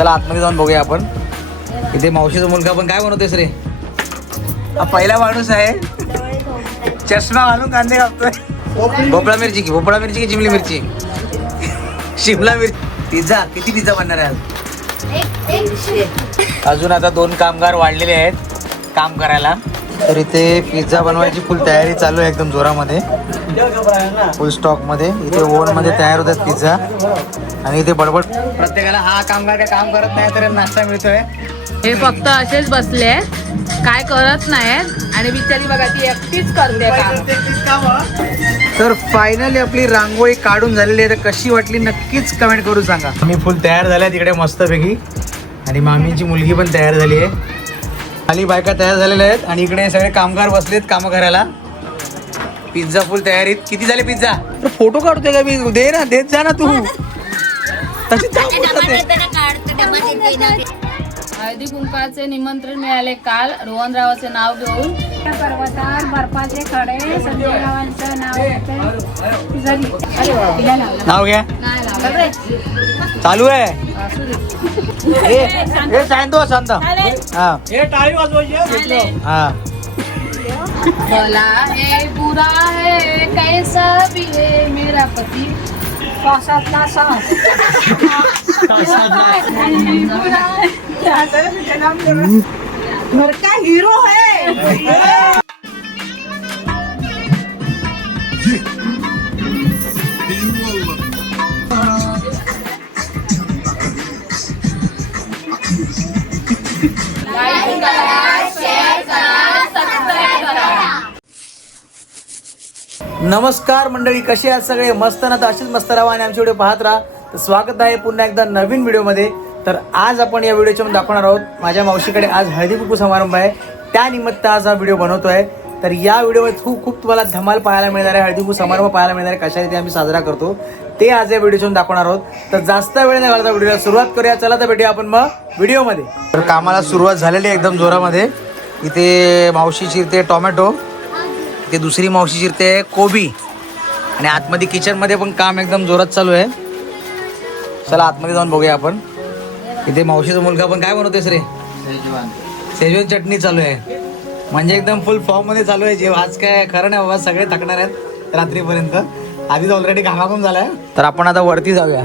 चला आतमध्ये जाऊन बघूया आपण. इथे मावशीचा मुलगा पण काय बनवतोयस रे? हा पहिला माणूस आहे चष्मा घालून कांदे कापतोय. भोपळा मिरची की चिमली मिरची? शिमला मिरची. पिझ्झा किती पिझ्झा बनणार आहे आज? अजून आता 2 कामगार वाढलेले आहेत काम करायला. तर इथे पिझ्झा बनवायची फुल तयारी चालू आहे एकदम जोरामध्ये, फुल स्टॉक मध्ये. इथे ओव्हन मध्ये तयार होतात पिझ्झा आणि इथे बडबड प्रत्येकाला हा कामगार काय काम करत नाही तर नाश्ता मिळतोय. हे फक्त असेच बसले, काय करत नाहीत आणि बिचारी बघा ती एकटीच करते काम. तर फायनली आपली रांगोळी काढून झालेली आहे. तर कशी वाटली नक्कीच कमेंट करून सांगा. मी फुल तयार झाल्या तिकडे मस्तपैकी आणि मामीची मुलगी पण तयार झाली आहे. खाली बायका तयार झालेल्या आहेत आणि इकडे सगळे कामगार बसलेत काम करायला. पिझ्झा फुल तयारीत. किती झाले पिझ्झा? फोटो काढतोय का मी? दे ना, देत जा ना तू. हळदी कुंकाचे निमंत्रण मिळाले काल रोहनरावाचे नाव घेऊन. पर्वतावर बर्फाचे खडे संजय रावांचं नाव घ्या. चालू आहे. शांत हा. टाळी वाजवायची. हा. भला है बुरा है कैसा भी है मेरा पति. श्वासातला श्वास. घर का हिरो है. नमस्कार मंडळी, कसे आहात सगळे? मस्त ना? तर अशीच मस्त राहा आणि आमचे व्हिडिओ पाहत राहा. तर स्वागत आहे पुन्हा एकदा नवीन व्हिडिओमध्ये. तर आज आपण या व्हिडिओच्या मध्ये दाखवणार आहोत माझ्या मावशीकडे आज हळदी कुंकू समारंभ आहे, त्यानिमित्त आज हा व्हिडिओ बनवतोय. तर या व्हिडिओमध्ये खूप तुम्हाला धमाल पाहायला मिळणार आहे. हळदी कुंकू समारंभ पाहायला मिळणार आहे, कशा रीती आम्ही साजरा करतो ते आज या व्हिडिओच्या दाखवणार आहोत. तर जास्त वेळ नाही घालता व्हिडिओला सुरुवात करूया. चला तर भेटूया आपण मग व्हिडिओमध्ये. तर कामाला सुरुवात झालेली आहे एकदम जोरामध्ये. इथे मावशी चिरते टोमॅटो, इथे दुसरी मावशी चिरते कोबी आणि आतमध्ये किचनमध्ये पण काम एकदम जोरात चालू आहे. चला आतमध्ये जाऊन बघूया आपण. इथे मावशीचा मुलगा पण काय बनवतोयस रे? शेजवान चटणी चालू आहे. म्हणजे एकदम फुल फॉर्म मध्ये चालू आहे जेव्हा. आज काय खरं नाही बाबा, सगळे थकणार आहेत रात्रीपर्यंत. आधीच ऑलरेडी घामाघूम झालाय. तर आपण आता वरती जाऊया.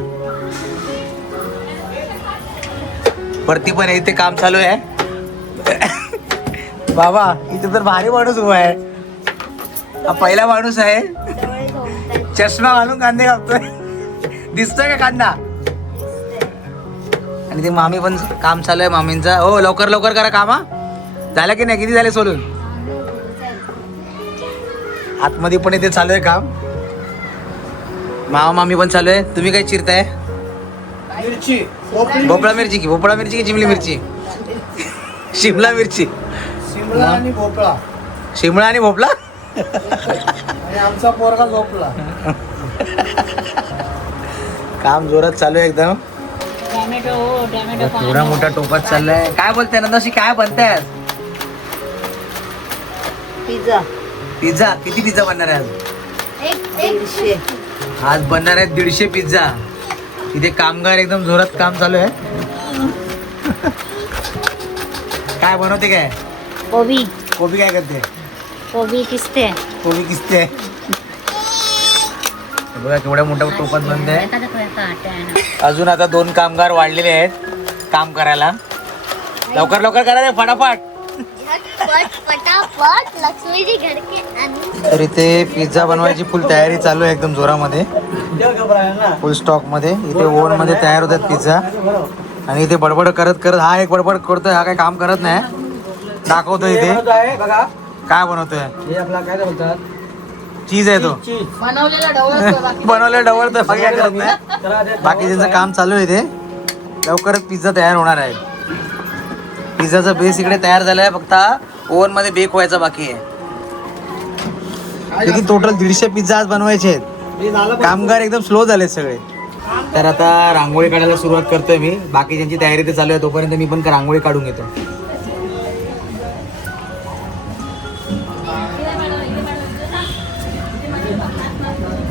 वरती पण इथे काम चालू आहे. बाबा इथे तर भारी माणूस उभा आहे. हा पहिला माणूस आहे चष्मा घालून कांदे कापतोय. दिसतोय का कांदा? आणि ते मामी पण काम चालू आहे मामींचा. हो लवकर लवकर करा काम. हा झालं की नाही? किती झाले सोलून? आतमध्ये पण इथे चालू आहे काम. मामा मामी पण चालू आहे. तुम्ही काय चिरताय? मिरची. भोपळा मिरची की चिमली मिरची? शिमला मिरची. शिमला आणि भोपळा. शिमळा आणि भोपळा. आणि आमचा पोरगा झोपला. काम जोरात चालू आहे एकदम. टोमॅटो थोडा मोठा टोपात चाललाय. काय बोलताय नंदाशी? काय बनताय? पिझ्झा. पिझ्झा किती पिझ्झा बनणार आहे आज? 150. आज बनणार आहेत 150 पिझ्झा. इथे कामगार एकदम जोरात काम चालू आहे. काय बनवते? काय कोबी. कोबी काय करते? कोबी किसते. कोबी किसते. बघा केवढ्या मोठ्या टोपात बनत आहे. अजून आता 2 कामगार वाढलेले आहेत काम करायला. लवकर लवकर करा रे फटाफट. पटापट लक्ष्मीजी घर के. तर इथे पिझ्झा बनवायची फुल तयारी चालू आहे एकदम जोरामध्ये, फुल स्टॉक मध्ये. इथे ओव्हन मध्ये तयार होतात पिझ्झा आणि इथे बडबड करत करत हा एक बडबड करतोय. हा काही काम करत नाही, दाखवतोय इथे काय बनवतोय. हे आपला काय बोलतात? चीज आहे तो. बनवलेला डवळतोय. बाकी त्यांचं काम चालू आहे. इथे लवकरच पिझ्झा तयार होणार आहे. पिझ्झाचा बेस इकडे तयार झालाय, फक्त ओव्हन मध्ये बेक व्हायचा बाकी आहे. किती टोटल 150 पिझ्झा आज बनवायचे आहेत. कामगार एकदम स्लो झाले सगळे. तर आता रांगोळी काढायला सुरुवात करतोय मी. बाकी ज्यांची तयारी ते चालू आहे तोपर्यंत मी पण रांगोळी काढून घेतो.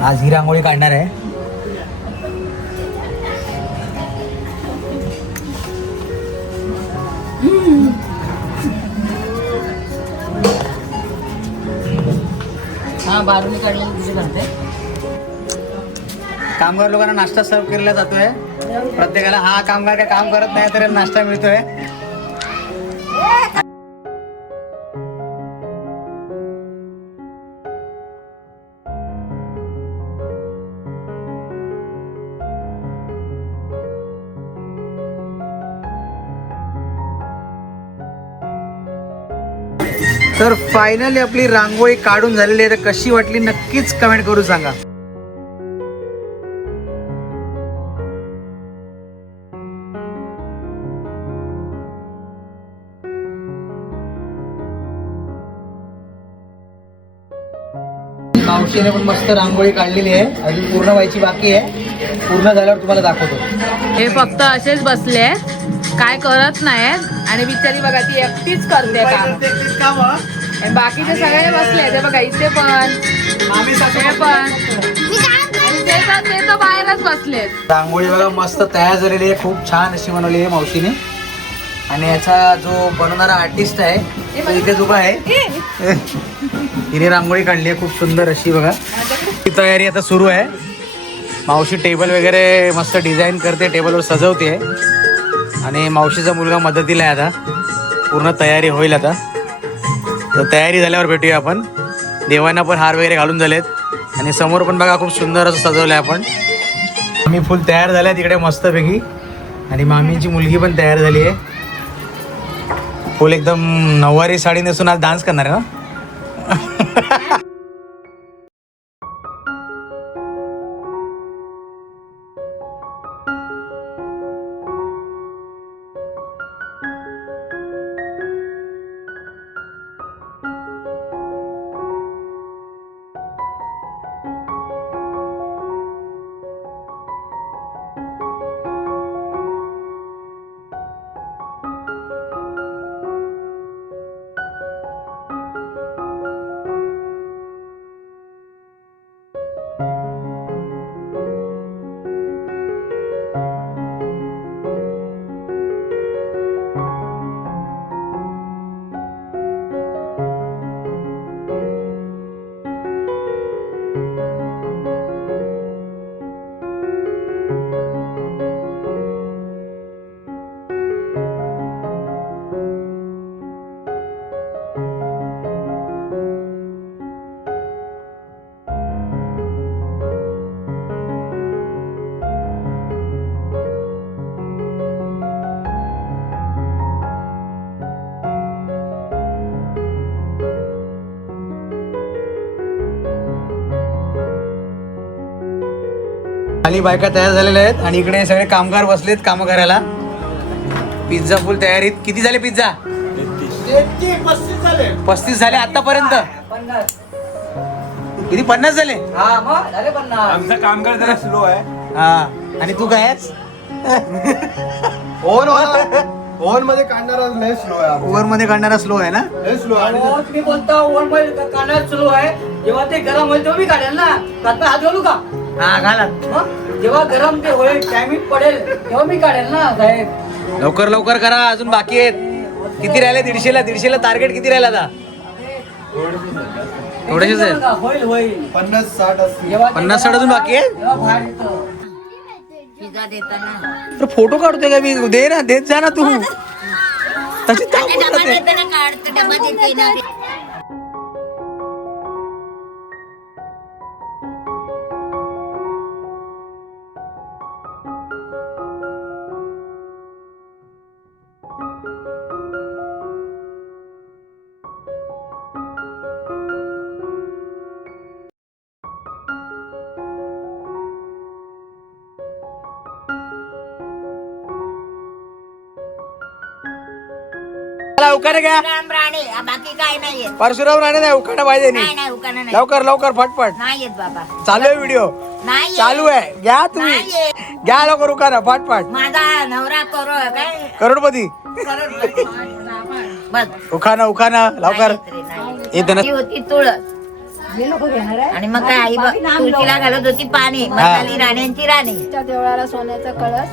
आज ही रांगोळी काढणार आहे. हा बारूनी काढलेली तुझी करते. कामगार लोकांना नाश्ता सर्व केला जातोय. प्रत्येकाला हा कामगार काय काम करत नाही तर नाश्ता मिळतोय. तर फायनली आपली रांगोळी काढून झालेली आहे. तर कशी वाटली नक्कीच कमेंट करून सांगा. मावशीने पण मस्त रांगोळी काढलेली आहे. अजून पूर्ण व्हायची बाकी आहे. पूर्ण झाल्यावर तुम्हाला दाखवतो. हे फक्त असेच बसले काय करत नाहीत आणि बिचारी बघा ती एकटीच करते काम. आणि बाकीचे सगळे बसले ते बघा इथे पण ते पण आणि ते तर बाहेरच बसलेत. रांगोळी बघा मस्त तयार झालेली आहे. खूप छान अशी बनवली आहे मावशीने. आणि याचा जो बनवणारा आर्टिस्ट आहे तो इथे उभा आहे. हिने रांगोळी काढली आहे खूप सुंदर अशी बघा. ही तयारी आता सुरू आहे. मावशी टेबल वगैरे मस्त डिझाईन करते, टेबलवर सजवते. आणि मावशीचा मुलगा मदतीला आहे. आता पूर्ण तयारी होईल. आता तर तयारी झाल्यावर भेटूया आपण. देवांना पण हार वगैरे घालून झालेत. आणि समोर पण बघा खूप सुंदर असं सजवलं आहे आपण. आम्ही फुल तयार झाल्या तिकडे मस्तपैकी. आणि मामीची मुलगी पण तयार झाली आहे. फुल एकदम नऊवारी साडी नेसून आज डान्स करणार आहे ना. खाली बायका तयार झालेल्या आहेत आणि इकडे सगळे कामगार बसलेत काम करायला. पिझ्झा फुल तयारीत. किती झाले पिझ्झा? 35 झाले आतापर्यंत. किती 50 झाले? आमचा कामगार जरा स्लो आहे. हा. आणि तू काय आहेस? ओव्हन मध्ये काढणारा लय स्लो आहे. ओव्हन मध्ये काढणारा स्लो आहे ना. लय स्लो आहे. तुम्ही बोलता ओव्हन मध्ये काढण्यात सुरू आहे. जेव्हा ते गरम होईल तेव्हा मी काढेल ना. आता हात घालू का? हा घाला. मग जेव्हा गरम ते होईल टायमिंग पडेल तेव्हा मी काढेल ना साहेब. लवकर लवकर करा. अजून बाकी आहेत. किती राहिले? 150ला टार्गेट किती राहिला आता? थोडेसेच आहेत. होईल होईल 50-60 असतील. जेव्हा 50-60 अजून बाकी आहे. तेव्हा बाहेर येतं. पिझ्झा देताना तर फोटो काढतोय का मी? दे ना, देत जा ना तू. तशी डबा देताना काढतो डबा देते ना. उखाणा घ्या. राम राणे बाकी काय नाही येत. परशुराम राणे नाही, उखाणा पाहिजे नाही नाही. नाही उकाना नाही. लवकर लवकर फटफट. नाही येत बाबा. चालू आहे व्हिडिओ. नाही येत. चालू आहे. घ्या तुम्ही. नाही येत. घ्या लवकर उखाणा फटफट. माझा नवरा करो काय करोडपती. बस उखाणा उखाणा लवकर. येते ना. ती होती तुळस हे लोक घेणार आहे. आणि मग काय आई तुळशीला घालत होती पाणी. मसाली राण्यांची राणी. त्या देवळाला सोन्याचा कळस.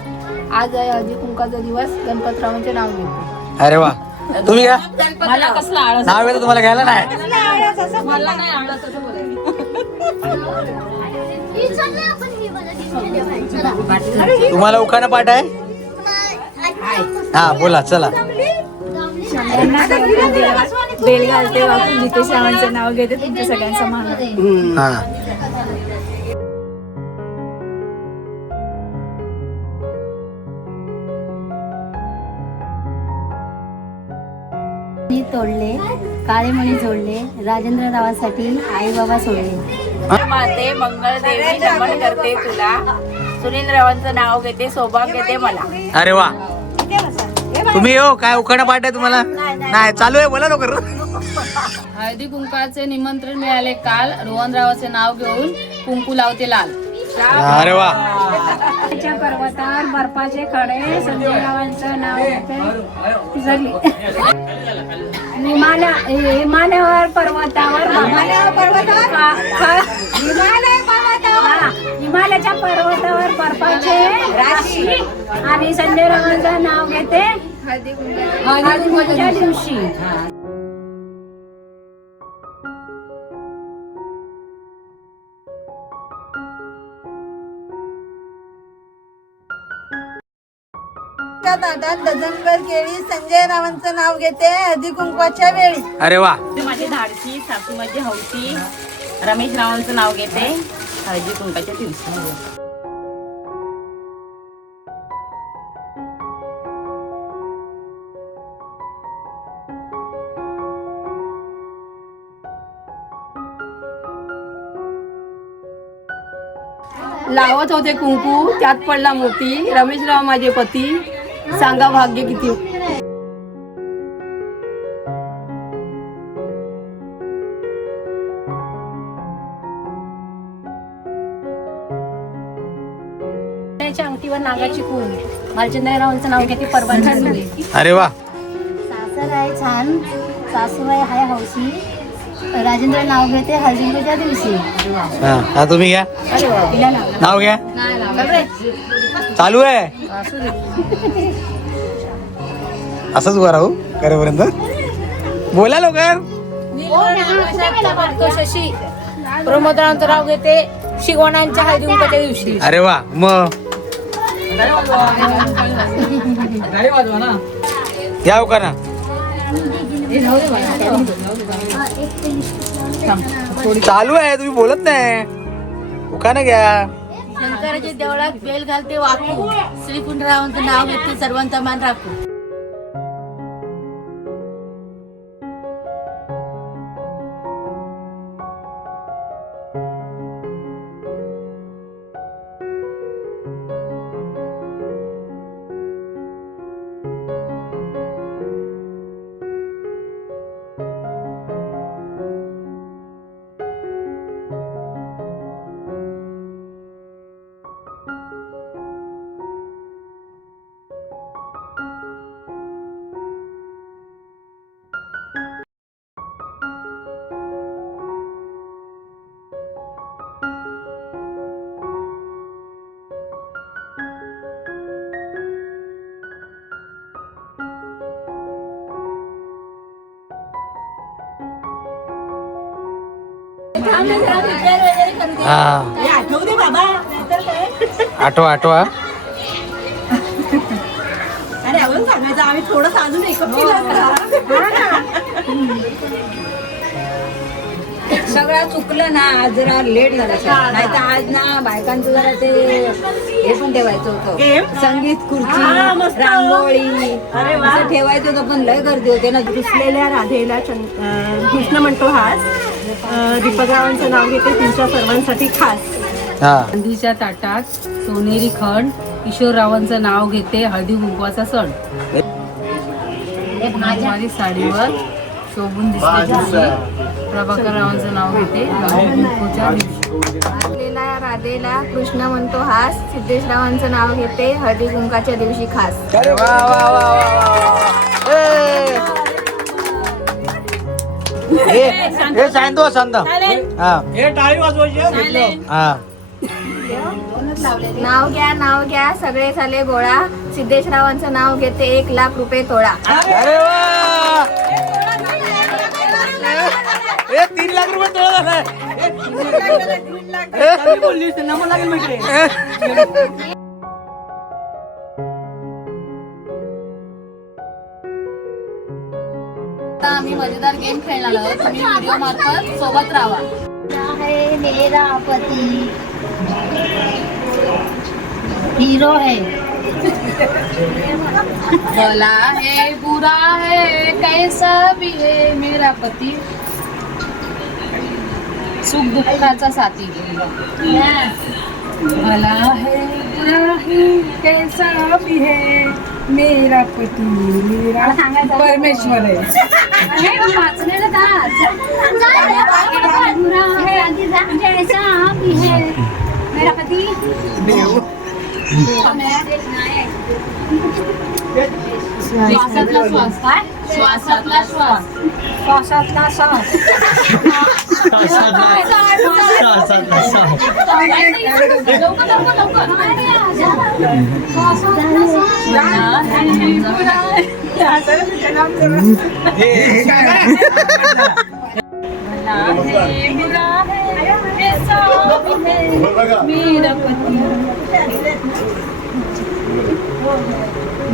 आज आहे हळदी कुंकाचा दिवस. गणपतरावांचे नाव घेतो. अरे वा, तुम्ही घ्या. मला कसला आळस नाव येतं तुम्हाला घ्यायला नाही. मला नाही आळस असं बोलायचं. तुम्हाला उखाणा पाठ आहे? हा बोला चला. बेल घालते वाकून जिथे श्रावणचं नाव घेते तुमच्या सगळ्यांचं मान. हा मी तोडले काळे मणी जोडले राजेंद्र रावासाठी आई बाबा सोडले. माते मंगळ देवी नमन करते तुला सुनील रावांचं नाव घेते सौभाग्य घेते मला. अरे वा, तुम्ही हो काय उखाणा पाठ आहे तुम्हाला? नाही चालू आहे, बोला लवकर. हळदी कुंकाचे निमंत्रण मिळाले काल रोहनरावाचे नाव घेऊन कुंकू लावते लाल. अरे वा, त्याच्या पर्वतावर बर्फाचे खडे संजय रावांचं नाव घेते जरी हिमालयावर पर्वतावर हिमालयाच्या पर्वतावर बर्फाचे राशी आणि संजय रावांचं नाव घेते हळदी कुंकूच्या दिवशी. ताटात डझनभर केळी संजय रावांचं नाव घेते हळदी कुंकवाच्या वेळी. अरे वा, माझी धाडसी सासू माझी हौसी रमेश रावांचं नाव घेते हळदी कुंकाच्या दिवशी. लावत होते कुंकू त्यात पडला मोती रमेशराव माझे पती सांगा भाग्य किती. अंगठीवर नागाची खून भालचंद्र रावांचं नाव घेते परवानगी दिली. अरे वा, सासर आहे छान सासूबाई हाय हौशी राजेंद्र नाव घेते हळदीच्या दिवशी. हा हा तुम्ही घ्या, नाव घ्या. चालू आहे असंच उभा राहू करेपर्यंत. बोला लवकर. शशी प्रमोदरावांचं नाव घेते शिगवणांच्या हळदी कुंकाच्या दिवशी. अरे वा, मग घ्या उखाणा. चालू आहे, तुम्ही बोलत नाही. उखाणा घ्या. शंकराच्या देवळात बेल घालते वाकू श्रीकुंडरावांचं नाव घेते सर्वांचा मान राखू. हा आठवा आठवा. अरे अजून सांगायचं आम्ही थोडंसं अजून एकच सगळं चुकलं ना आज जरा लेट झालं नाही तर आज ना बायकांचं जरा ते हे पण ठेवायचं होतं संगीत खुर्ची रांगोळी असं ठेवायचं होतं पण लय गर्दी होते ना. घुसलेल्या राधेला कृष्ण म्हणतो हास दीपकरावांचं नाव घेते तुमच्या सर्वांसाठी खास. हा चांदीच्या ताटात सोनेरी खण किशोररावांचं नाव घेते हळदी कुंकवाचा सण. माझी साडीवर शोभून दिसते प्रभाकररावांचं नाव घेते हळदी कुंकवाच्या दिवशी. राधेला कृष्ण म्हणतो हास सिद्धेशरावांचं नाव घेते हळदी कुंकाच्या दिवशी खास. अरे वा वा वा वा. हे सांगतो सांगतो. हा हे टाळी वाजवायची. हा नाव घ्या सगळे झाले गोळा. सिद्धेशरावांचं नाव घेते 1,00,000 रुपये तोळा. अरे वा! 3,00,000 रुपये तोळा झालाय. बोललीस ना मला लागेल माहिती. आता आम्ही मजेदार गेम खेळणार आहोत. तुम्ही व्हिडिओ मार्फत सोबत राहा. है मेरा पति हीरो है. भला है बुरा है कैसा भी है मेरा पती, सुख दुःखाचा साथी. भला है बुरा है कैसा भी है मेरा पती मेरा परमेश्वर है. मेरा पति श्वासातला श्वास, श्वासातला श्वास, श्वासातला श्वास.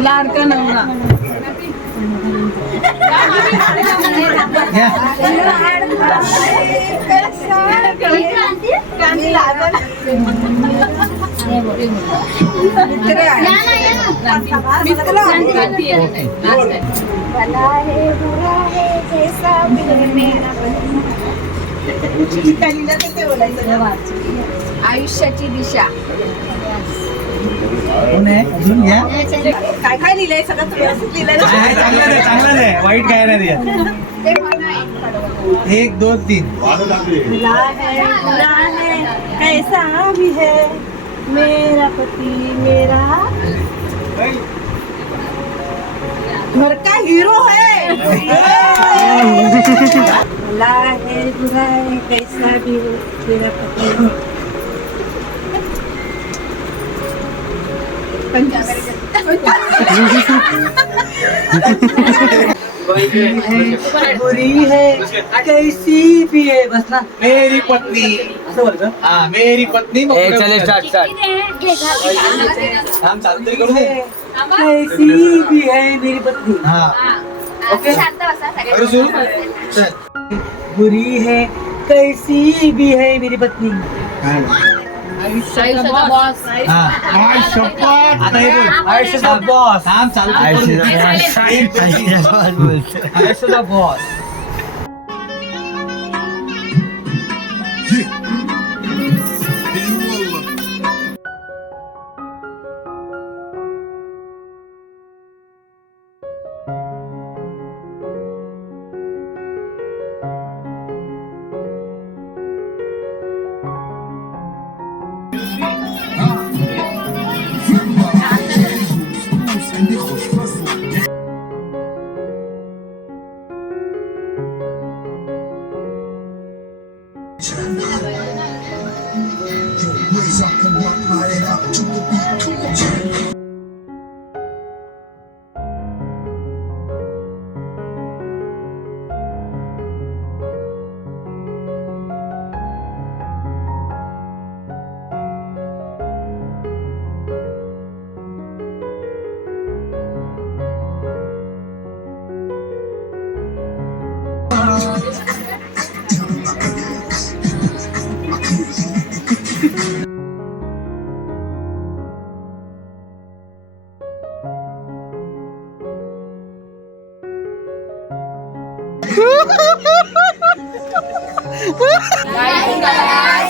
लाडका नवरा. भला है बुरा है कैसा भी है मेरा आयुष्याची दिशा. अजून घ्या. काय काय लिहिलंय सगळं व्यवस्थित लिहिलंय चांगलं आहे. वाईट काय नाही त्यात. 1 2 3. बुरा है कैसा भी है मेरा पति मेरा घर का हीरो है. बुरा है बुरा है कैसा भी है मेरा पति. बुरी है कैसी भी है. बस ना मेरी पत्नी. असं बोलतो. हा मेरी पत्नी. चले स्टार्ट. काम चालू तरी करू दे. कैसी भी है मेरी पत्नी. हा ओके अरे सुरू. चल. बुरी है कैसी भी है मेरी पत्नी. आयुष्याचा बॉस. हा आता हे बोल. आयुष्याचा बॉस. काम चालू करू दे. आयुष्याचा बॉस. Guys,